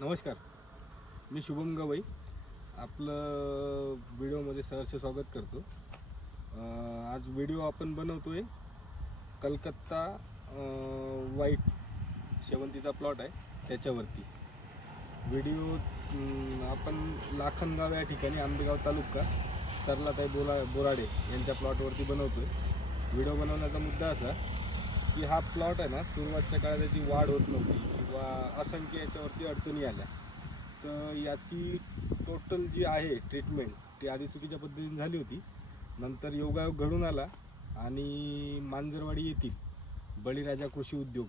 नमस्कार, मी शुभम गवई आपलं व्हिडिओमध्ये सहर्ष स्वागत करतो। आज व्हिडिओ आपण बनवतोय कलकत्ता व्हाईट शेवंतीचा प्लॉट आहे त्याच्यावरती। व्हिडिओ आपण लाखनगाव या ठिकाणी आंबेगाव तालुका सरलाताई बोराडे यांच्या प्लॉटवरती बनवतोय। व्हिडिओ बनवण्याचा मुद्दा असा की हा प्लॉट आहे ना, सुरुवातीच्या काळात त्याची वाढ होत नव्हती किंवा असंख्य याच्यावरती अडचणी आल्या, तर याची टोटल जी आहे ट्रीटमेंट ती आधी चुकीच्या पद्धतीने झाली होती। नंतर योगायोग घडून आला आणि मांजरवाडी येथील बळीराजा कृषी उद्योग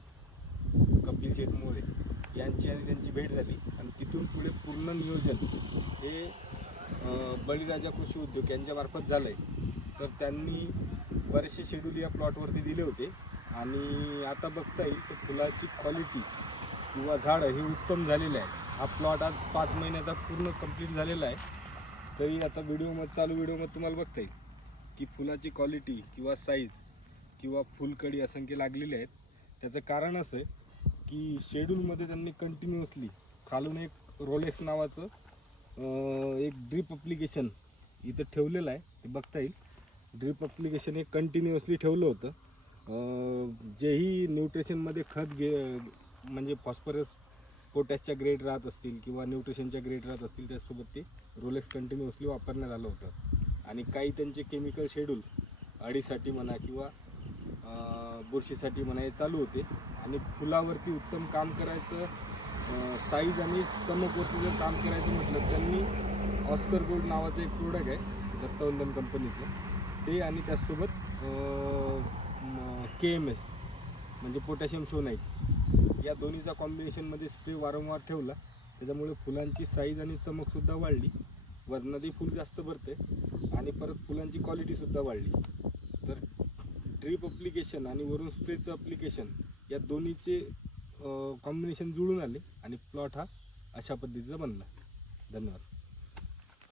कपिल शेठ मोरे यांची आणि त्यांची भेट झाली आणि तिथून पुढे पूर्ण नियोजन हे बळीराजा कृषी उद्योग यांच्यामार्फत झालं आहे। तर त्यांनी बरेचसे शेड्यूल या प्लॉटवरती दिले होते आणि आता बघता येईल तर फुलाची क्वालिटी किंवा झाडं हे उत्तम झालेलं आहे। हा प्लॉट आज 5 महिन्याचा पूर्ण कंप्लीट झालेला आहे। तरी आता चालू व्हिडिओमध्ये तुम्हाला बघता येईल की फुलाची क्वालिटी किंवा साईज किंवा फुलकडी असंख्य लागलेले आहेत। त्याचं कारण असं आहे की शेड्यूलमध्ये त्यांनी कंटिन्युअसली खालून एक रोलेक्स नावाचं एक ड्रीप ॲप्लिकेशन इथं ठेवलेलं आहे, ते बघता येईल। ड्रीप ॲप्लिकेशन हे कंटिन्युअसली ठेवलं होतं। जेही न्यूट्रिशनमध्ये म्हणजे फॉस्फरस पोटॅशच्या ग्रेड राहत असतील किंवा न्यूट्रिशनच्या ग्रेड राहत असतील त्यासोबत ते रोलेक्स कंटिन्युअसली वापरण्यात आलं होतं। आणि काही त्यांचे केमिकल शेड्यूल अळीसाठी म्हणा किंवा बुरशीसाठी म्हणा हे चालू होते। आणि फुलावरती उत्तम काम करायचं, साईज आणि चमकवरती जर काम करायचं म्हटलं त्यांनी ऑस्कर गोल्ड नावाचं एक प्रोडक्ट आहे दत्तवंदन कंपनीचं, ते आणि त्याचसोबत KMS म्हणजे पोटॅशियम शोनाईट या दोन्हीचा कॉम्बिनेशनमध्ये स्प्रे वारंवार ठेवला, त्याच्यामुळे फुलांची साईज आणि चमकसुद्धा वाढली, वजनातही फुल जास्त भरते आणि परत फुलांची क्वालिटीसुद्धा वाढली। तर ड्रीप ॲप्लिकेशन आणि वरून स्प्रेचं ॲप्लिकेशन या दोन्हीचे कॉम्बिनेशन जुळून आले आणि प्लॉट हा अशा पद्धतीचा बनला। धन्यवाद।